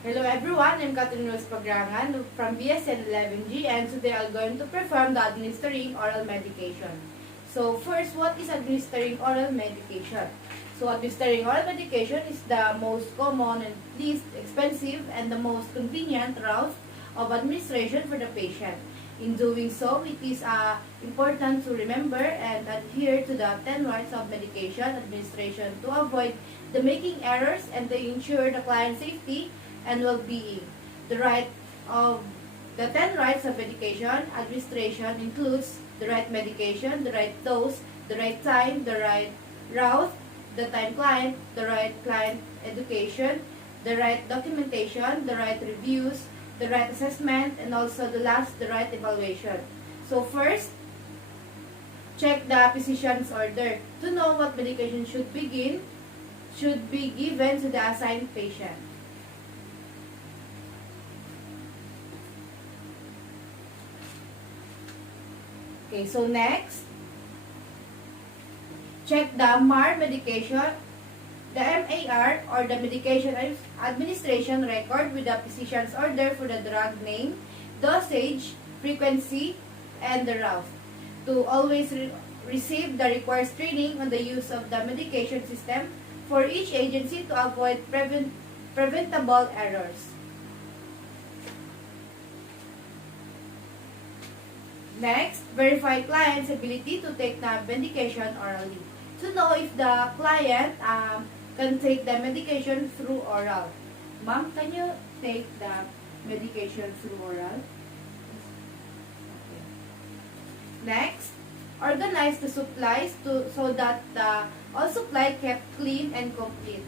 Hello everyone, I'm Catherine Rose Pagrangan from BSN 11G, and today I'm going to perform the administering oral medication. So first, what is administering oral medication? So administering oral medication is the most common and least expensive and the most convenient route of administration for the patient. In doing so, it is important to remember and adhere to the 10 rights of medication administration to avoid the making errors and to ensure the client safety and well-being. The right of the 10 rights of medication administration includes the right medication, the right dose, the right time, the right route, the time client, the right client education, the right documentation, the right reviews, the right assessment, and also the last, the right evaluation. So first, check the physician's order to know what medication should be given to the assigned patient. Okay, so next, check the MAR medication, the MAR or the medication administration record with the physician's order for the drug name, dosage, frequency, and the route. To always receive the required training on the use of the medication system for each agency to avoid preventable errors. Next, verify client's ability to take the medication orally. To know if the client can take the medication through oral. Ma'am, can you take the medication through oral? Okay. Next, organize the supplies so that all supply kept clean and complete.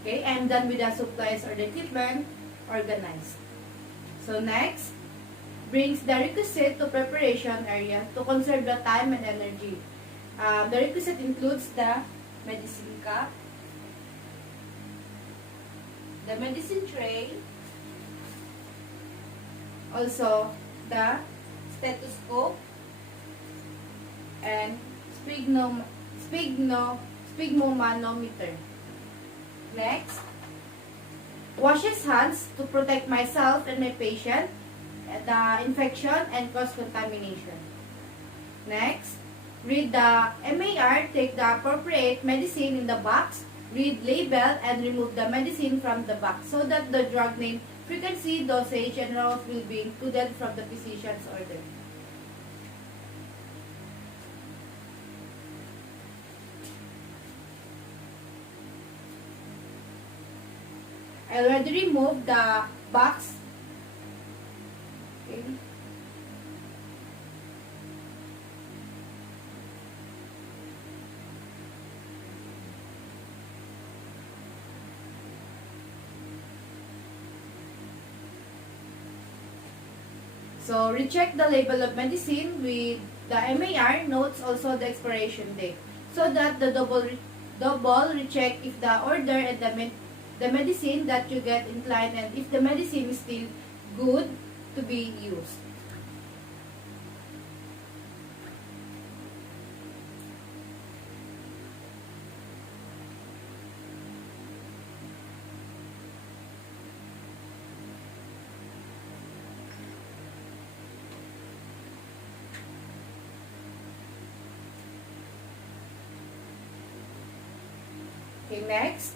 Okay, I'm done with the supplies or the equipment organized. So next, brings the requisite to preparation area to conserve the time and energy. The requisite includes the medicine cup, the medicine tray, also the stethoscope, and sphygmomanometer. Next, wash his hands to protect myself and my patient, the infection and cause contamination. Next, read the MAR, take the appropriate medicine in the box, read label, and remove the medicine from the box so that the drug name, frequency, dosage, and route will be included from the physician's order. I already removed the box. Okay. So, recheck the label of medicine with the MAR, notes also the expiration date, so that the double recheck if the order and the medicine that you get inclined and if the medicine is still good to be used. Okay, next.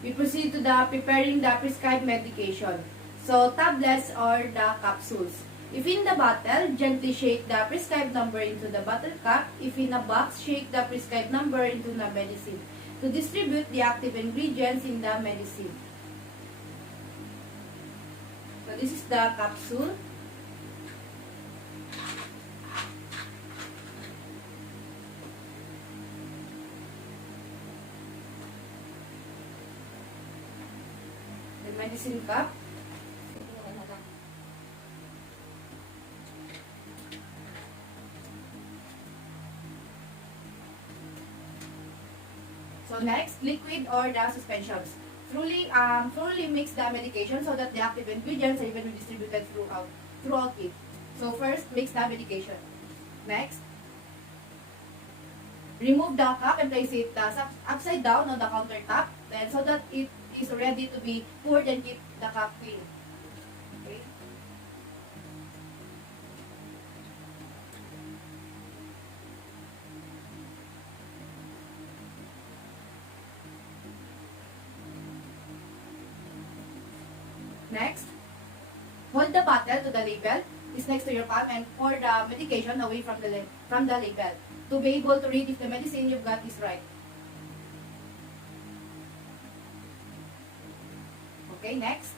We proceed to the preparing the prescribed medication. So, tablets or the capsules. If in the bottle, gently shake the prescribed number into the bottle cap. If in a box, shake the prescribed number into the medicine to distribute the active ingredients in the medicine. So, this is the capsule. Medicine cup. So next, liquid or the suspensions. Thoroughly mix the medication so that the active ingredients are evenly distributed throughout it. So first, mix the medication. Next, remove the cup and place it upside down on the countertop, then so that it is ready to be poured and keep the cup clean. Okay. Next, hold the bottle to the label is next to your palm and pour the medication away from the label to be able to read if the medicine you've got is right. Okay, next,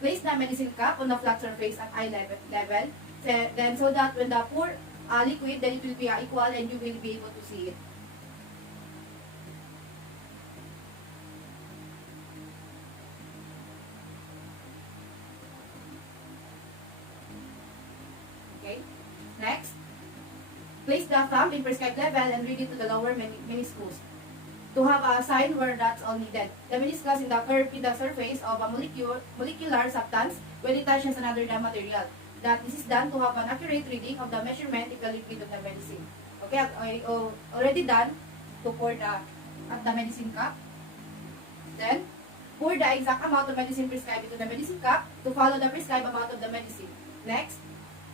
place the medicine cup on the flat surface at eye level, then so that when the pour liquid, then it will be equal and you will be able to see it. Okay. Next, place the thumb in prescribed level and read it to the lower meniscus to have a sign where that's all needed. The meniscus in the curve in the surface of a molecular substance when it touches another material. That this is done to have an accurate reading of the measurement of the liquid of the medicine. Okay, I already done to pour the medicine cup. Then, pour the exact amount of medicine prescribed into the medicine cup to follow the prescribed amount of the medicine. Next,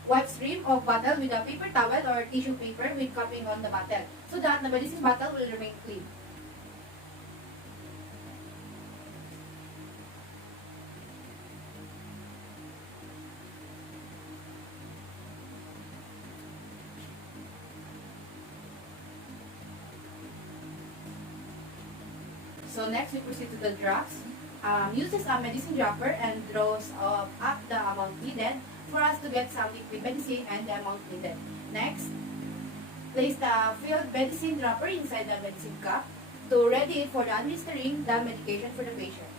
wipe stream of bottle with a paper towel or tissue paper with cupping on the bottle so that the medicine bottle will remain clean. So next, we proceed to the drops. Uses a medicine dropper and draws up the amount needed for us to get some liquid medicine and the amount needed. Next, place the filled medicine dropper inside the medicine cup to ready for the administering the medication for the patient.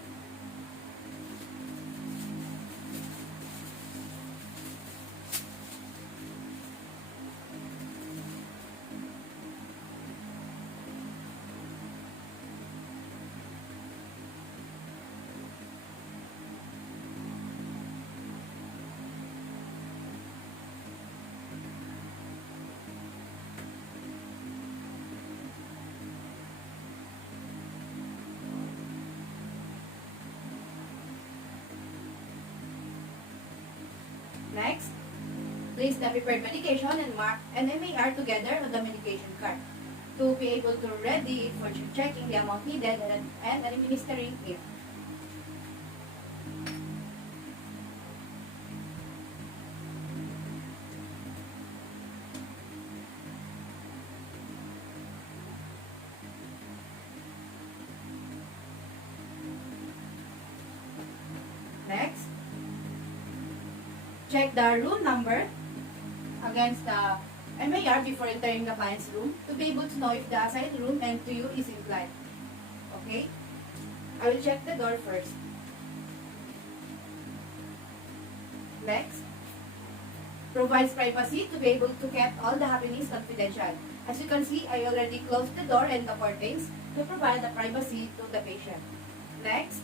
Next, place the prepared medication and mark NMAR together on the medication card to be able to ready for checking the amount needed and administering it. Next, check the room number against the MAR before entering the client's room to be able to know if the assigned room and to you is inclined. Okay? I will check the door first. Next, provides privacy to be able to keep all the happenings confidential. As you can see, I already closed the door and the curtains to provide the privacy to the patient. Next,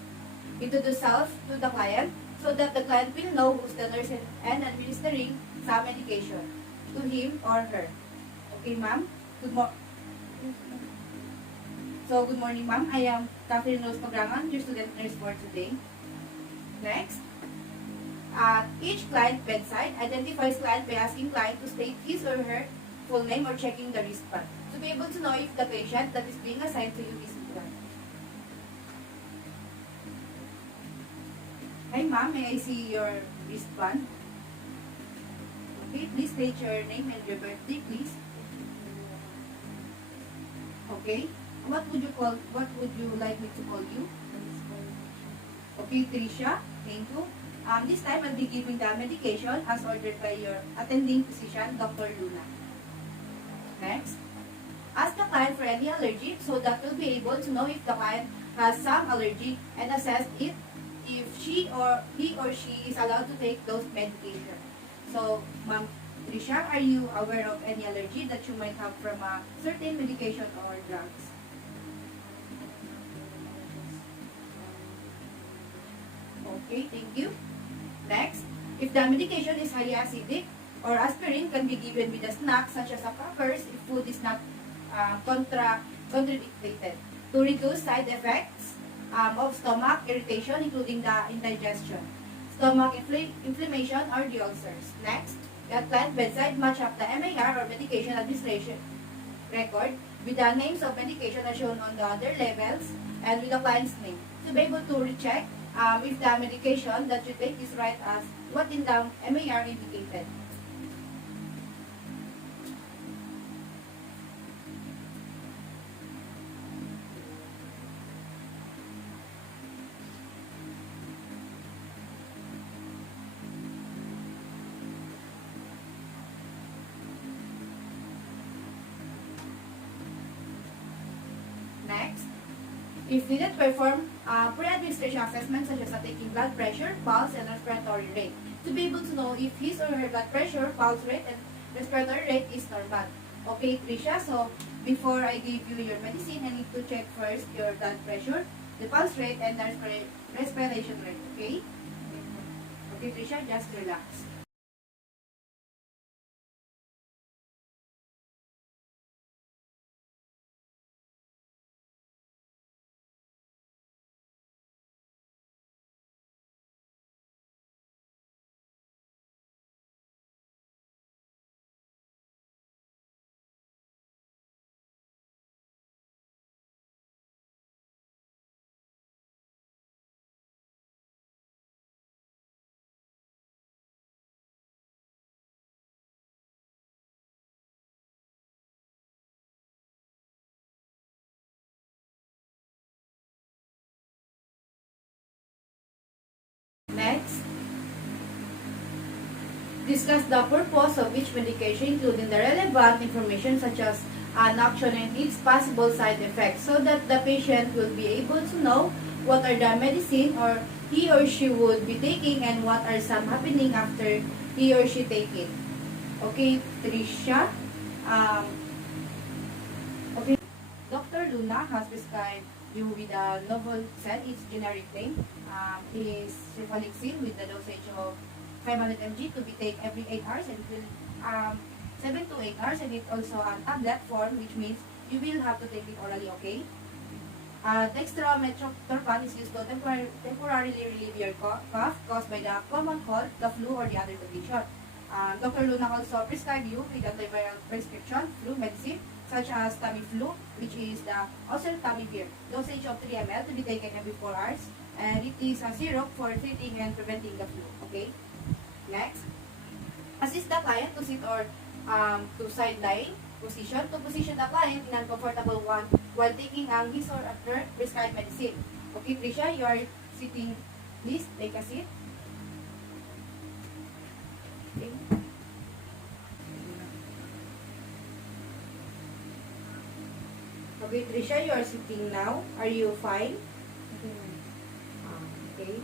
introduce self to the client so that the client will know who's the nurse and administering some medication to him or her. Okay, ma'am? Good morning, ma'am. I am Catherine Rose Pagrangan, your student nurse for today. Next, at each client bedside, identifies client by asking client to state his or her full name or checking the wristband to be able to know if the patient that is being assigned to you is inclined. Hi, ma'am. May I see your wristband? Okay, please state your name and your birthday, please. Okay. What would you like me to call you? Okay, Tricia. Thank you. This time I'll be giving the medication as ordered by your attending physician, Dr. Luna. Next, ask the client for any allergy so that we'll be able to know if the client has some allergy and assess if he or she is allowed to take those medication. So, Ma'am Tricia, are you aware of any allergy that you might have from a certain medication or drugs? Okay, thank you. Next, if the medication is highly acidic, or aspirin can be given with a snack such as a crackers if food is not contraindicated to reduce side effects of stomach irritation, including the indigestion, stomach inflammation, or the ulcers. Next, at client bedside, match up the MAR or medication administration record with the names of medication as shown on the other levels and with the client's name to be able to recheck if the medication that you take is right as what in the MAR indicated. Next, if needed, perform pre-administration assessment such as taking blood pressure, pulse, and respiratory rate to be able to know if his or her blood pressure, pulse rate, and respiratory rate is normal. Okay, Trisha, so before I give you your medicine, I need to check first your blood pressure, the pulse rate, and the respiration rate, okay? Okay, Trisha, just relax. Next, discuss the purpose of each medication, including the relevant information such as an action and its possible side effects, so that the patient will be able to know what are the medicine or he or she would be taking and what are some happening after he or she take it. Okay, Trisha. Okay, Dr. Luna has prescribed you with a novel set, its generic name. Is Cefalixil with the dosage of 500 mg to be taken every 8 hours and it will 7 to 8 hours, and it's also a tablet form, which means you will have to take it orally, okay? Dextromethorphan is used to temporarily relieve your cough caused by the common cold, the flu, or the other condition. Dr. Luna also prescribed you with antiviral prescription flu medicine such as Tamiflu, which is the oseltamivir, dosage of 3 ml to be taken every 4 hours, and it is a syrup for treating and preventing the flu, okay? Next, assist the client to sit or to side lying position to position the client in an comfortable one while taking his or her prescribed medicine. Okay, Trisha, you are sitting. Please take a seat. Okay. Okay, Trisha, you are sitting now. Are you fine? Okay.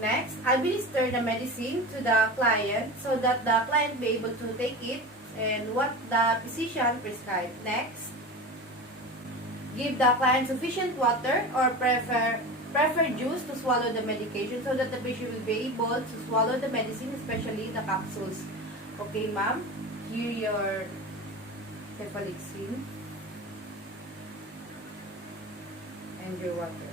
Next, administer the medicine to the client so that the client be able to take it and what the physician prescribed. Next, give the client sufficient water or prefer juice to swallow the medication so that the patient will be able to swallow the medicine, especially the capsules. Okay, ma'am, here your Cefalixil and your water.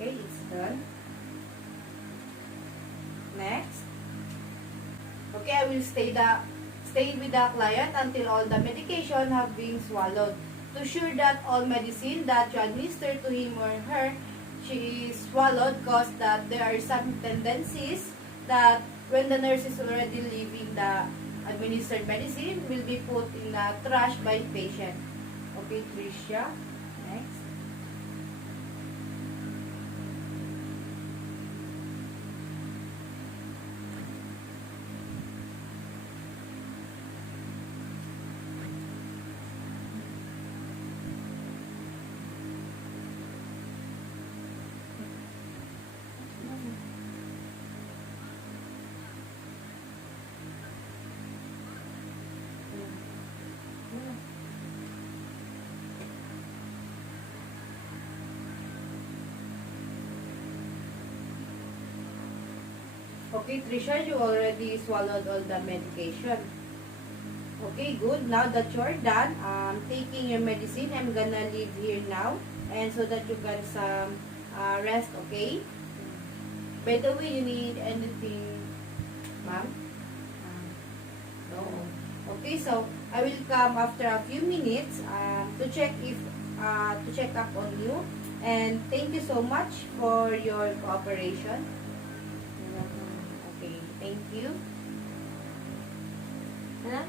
Okay, it's done. Next. Okay, I will stay with the client until all the medication have been swallowed. To ensure that all medicine that you administer to him or her, she is swallowed, because that there are some tendencies that when the nurse is already leaving the administered medicine, will be put in the trash by patient. Okay, Tricia. Next. Okay, Trisha, you already swallowed all the medication. Okay, good. Now that you're done taking your medicine, I'm gonna leave here now, and so that you can some rest, okay? By the way, you need anything, ma'am? No. Okay, so I will come after a few minutes to check if to check up on you, and thank you so much for your cooperation. Okay, thank you. Huh?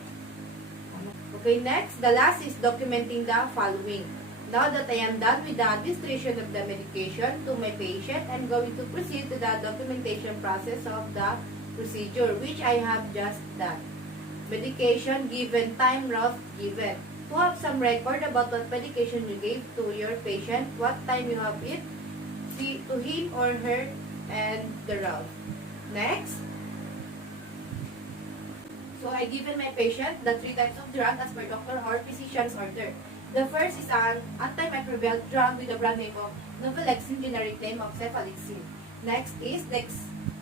Okay, next, the last is documenting the following. Now that I am done with the administration of the medication to my patient, I'm going to proceed to the documentation process of the procedure, which I have just done. Medication given, time rough given. To have some record about what medication you gave to your patient, what time you have it, see to him or her, and the route. Next. So I given my patient the 3 types of drug as per doctor or physician's order. The first is an antimicrobial drug with the brand name of Novalexin, generic name of Cefalexin. Next is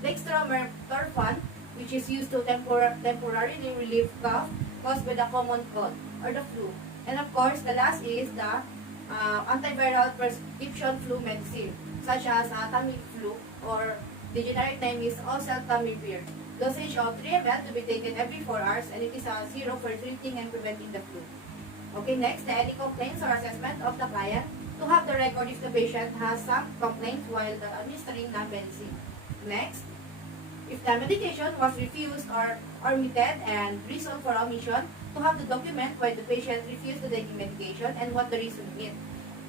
dextromethorphan, which is used to temporarily relieve cough caused by the common cold or the flu. And of course, the last is the antiviral prescription flu medicine, such as Tamiflu, or the generic name is oseltamivir. Dosage of 3 ml to be taken every 4 hours, and it is a 0 for treating and preventing the flu. Okay, next, the any complaints or assessment of the client to have the record if the patient has some complaints while administering the medicine. Next, if the medication was refused or omitted and reason for omission, to have the document why the patient refused to take the medication and what the reason is.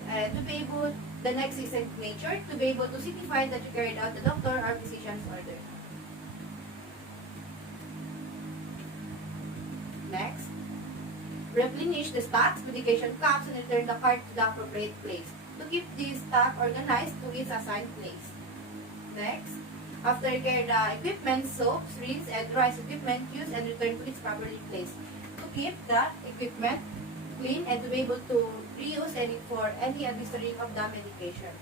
To be able, the next is signature, to be able to signify that you carried out the doctor or physician's order. Next, replenish the stocks, medication cups, and return the cart to the appropriate place to keep the stock organized to its assigned place. Next, after care the equipment, soaps, rinse, and dry equipment, use and return to its properly place to keep the equipment clean and to be able to reuse any for any administering of the medication.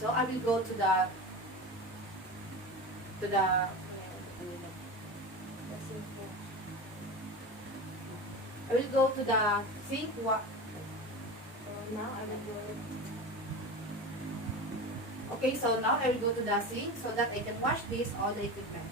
So I will go to the I will go to the sink. Now I will go. Okay, so now I will go to the sink so that I can wash this all the equipment.